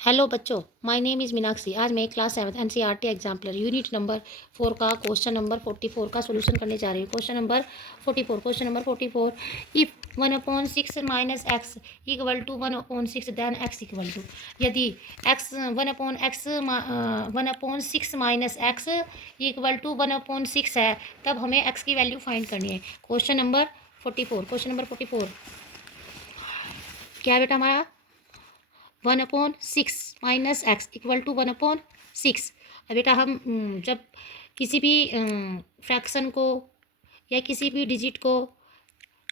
Hello बच्चों, my name is Meenakshi. आज मैं class 7 NCERT exemplar unit number 4 का क्वेश्चन नंबर 44 का सोल्यूशन करने जा रही हूँ। Question number 44 if 1/6 minus x equal to 1/6 then x equal to, यदि x 1/6 minus x equal to 1/6 है, तब हमें एक्स की वैल्यू फाइंड करनी है। क्वेश्चन नंबर 44 क्या है बेटा हमारा? 1/6 माइनस एक्स इक्वल टू 1/6। अब बेटा हम जब किसी भी फ्रैक्शन को या किसी भी डिजिट को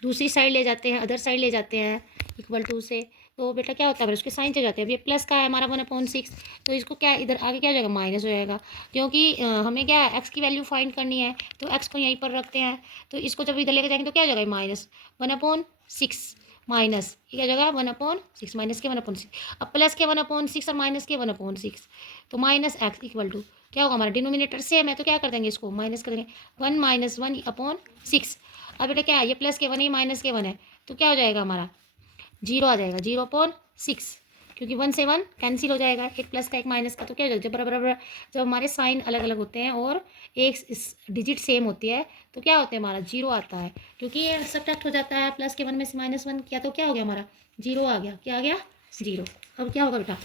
दूसरी साइड ले जाते हैं, अदर साइड ले जाते हैं इक्वल टू से, तो बेटा क्या होता है, उसके साइन चेंज जाते हैं। अब ये प्लस का है हमारा 1/6, तो इसको क्या इधर आगे क्या हो जाएगा, माइनस हो जाएगा, क्योंकि हमें क्या एक्स की वैल्यू फाइंड करनी है। तो एक्स को यहीं पर रखते हैं, तो इसको जब इधर लेके जाएंगे तो क्या हो जाएगा, माइनस 1/6 माइनस ये क्या हो जाएगा 1/6 माइनस के 1/6। अब प्लस के 1/6 और माइनस के 1/6, तो माइनस एक्स इक्वल टू क्या होगा, हमारा डिनोमिनेटर सेम है तो क्या कर देंगे, इसको माइनस कर देंगे 1 माइनस 1/6। अब बेटा क्या है, ये प्लस के 1 है, माइनस के 1 है, तो क्या हो जाएगा हमारा 0 आ जाएगा 0/6, क्योंकि 1 से 1 कैंसिल हो जाएगा, एक प्लस का एक माइनस का, तो क्या हो जाएगा, जब बराबर जब हमारे साइन अलग अलग होते हैं और एक डिजिट सेम होती है तो क्या होता है, हमारा 0 आता है, क्योंकि ये सब्ट्रैक्ट हो जाता है। प्लस के 1 में से -1 किया तो क्या हो गया, हमारा 0 आ गया। क्या आ गया, 0। अब क्या होगा बेटा,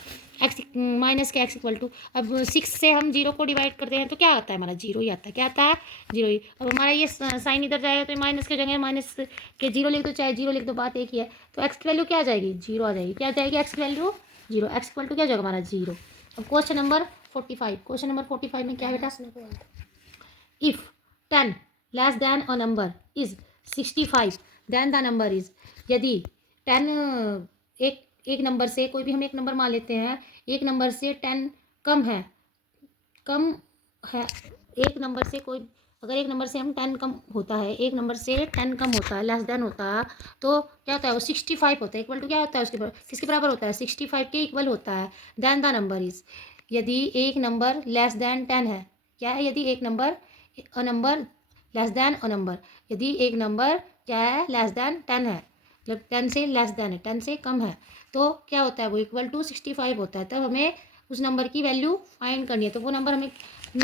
एक्स माइनस के एक्स इक्वल टू, अब 6 से हम 0 को डिवाइड करते हैं तो क्या आता है, हमारा 0 ही आता है। क्या आता है, 0 ही। अब हमारा ये साइन इधर जाएगा तो माइनस के जगह माइनस के 0 लिख दो, चाहे 0 लिख दो, बात एक ही है। तो एक्स की वैल्यू क्या आ जाएगी, 0 आ जाएगी। क्या आ जाएगी, एक्स की वैल्यू 0, एक्स इक्वल टू क्या हो जाएगा, हमारा 0। अब क्वेश्चन नंबर 45 में क्या है बेटा, if 10 less than a number is 65 then the number is, यदि 10 एक नंबर से, कोई भी हम एक नंबर मान लेते हैं, एक नंबर से 10 कम है एक नंबर से कोई, अगर एक नंबर से हम 10 कम होता है, एक नंबर से 10 कम होता है, लेस देन होता है, तो क्या होता है, वो 65 होता है, इक्वल टू क्या होता है, उसके किसके बराबर होता है, 65 के इक्वल होता है। देन द नंबर इज, यदि एक नंबर लेस देन 10 है, क्या है, यदि एक number a number less than a number, यदि एक नंबर क्या है, लेस देन 10 है, मतलब 10 से लेस देन है, 10 से कम है, तो क्या होता है, वो इक्वल टू 65 होता है। तब हमें उस नंबर की वैल्यू फाइंड करनी है। तो वो नंबर हमें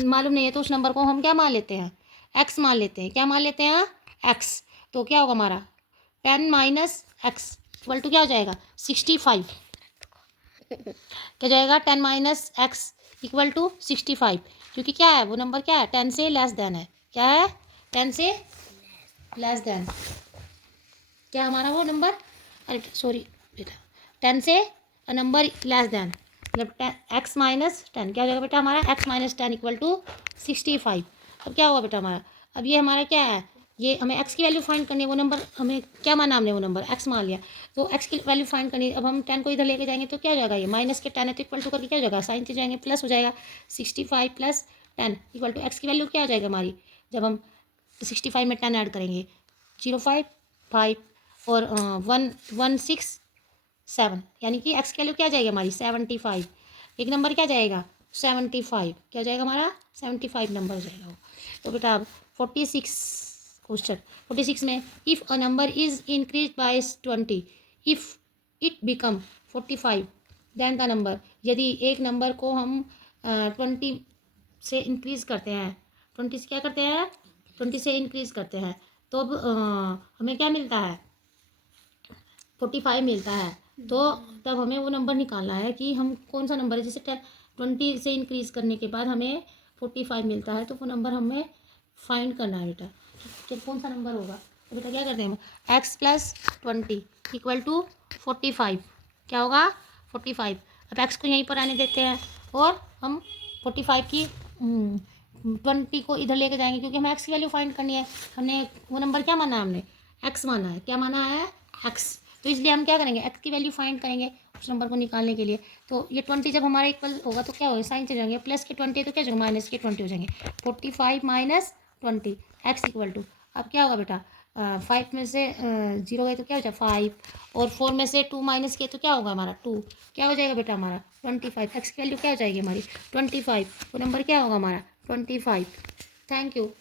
मालूम नहीं है, तो उस नंबर को हम क्या मान लेते हैं, एक्स मान लेते हैं। क्या मान लेते हैं, एक्स। तो क्या होगा हमारा 10 माइनस एक्स इक्वल टू क्या हो जाएगा, 65। क्या जाएगा, 10 माइनस एक्स इक्वल टू 65, क्योंकि क्या है, वो नंबर क्या है, 10 से लेस देन है। क्या है, 10 से लेस देन, क्या हमारा वो नंबर, अरे सॉरी बेटा, 10 से नंबर लेस देन, मतलब एक्स माइनस 10, क्या हो जाएगा बेटा हमारा, एक्स माइनस 10 इक्वल टू 65। अब क्या होगा बेटा हमारा, अब ये हमारा क्या है, ये हमें एक्स की वैल्यू फाइंड करनी है। वो नंबर हमें क्या माना, हमने वो नंबर एक्स मान लिया, तो एक्स की वैल्यू फाइंड करनी है। अब हम 10 को इधर लेके जाएंगे तो क्या हो जाएगा, ये माइनस के 10 है तो इक्वल टू करके क्या हो जाएगा, साइन चेंज जाएंगे, प्लस हो जाएगा 65 प्लस 10 इक्वल टू एक्स की वैल्यू क्या हो जाएगा हमारी, जब हम 65 में 10 ऐड करेंगे 0.5 और 1.167, यानी कि एक्स की वैल्यू क्या आ जाएगी हमारी 75। एक नंबर क्या जाएगा 75, क्या जाएगा हमारा 75 नंबर हो जाएगा वो। तो बेटा अब 46 में, if a number is increase by 20 if it become 45 then the number, यदि एक नंबर को हम 20 से इंक्रीज़ करते हैं, 20 से क्या करते हैं, 20 से इंक्रीज़ करते हैं, तो अब हमें क्या मिलता है, 45 मिलता है। तो तब हमें वो नंबर निकालना है कि हम कौन सा नंबर है, जैसे 20 से इंक्रीज़ करने के बाद हमें 45 मिलता है, तो वो नंबर हमें फाइंड करना है बेटा, तो कौन सा नंबर होगा। तो बेटा क्या करते हैं, एक्स प्लस 20 इक्वल टू 45, क्या होगा 45। अब एक्स को यहीं पर आने देते हैं और हम 45 की 20 को इधर लेके जाएंगे, क्योंकि हमें एक्स की वैल्यू फाइंड करनी है। हमने वो नंबर क्या माना है, हमने एक्स माना है। क्या माना है, एक्स, तो इसलिए हम क्या करेंगे, एक्स की वैल्यू फाइंड करेंगे उस नंबर को निकालने के लिए। तो ये 20 जब हमारा इक्वल होगा तो क्या होगा, साइन चेंज जाएंगे, प्लस के 20 तो क्या जाएगा, माइनस के 20 हो जाएंगे। 45 माइनस 20 एक्स इक्वल टू, अब क्या होगा बेटा, 5 में से 0 गए तो क्या हो जाएगा 5, और 4 में से 2 माइनस किए तो क्या होगा हमारा 2, क्या हो जाएगा बेटा हमारा 25। एक्स की वैल्यू क्या हो जाएगी हमारी 25, वो नंबर क्या होगा हमारा 25। Thank you.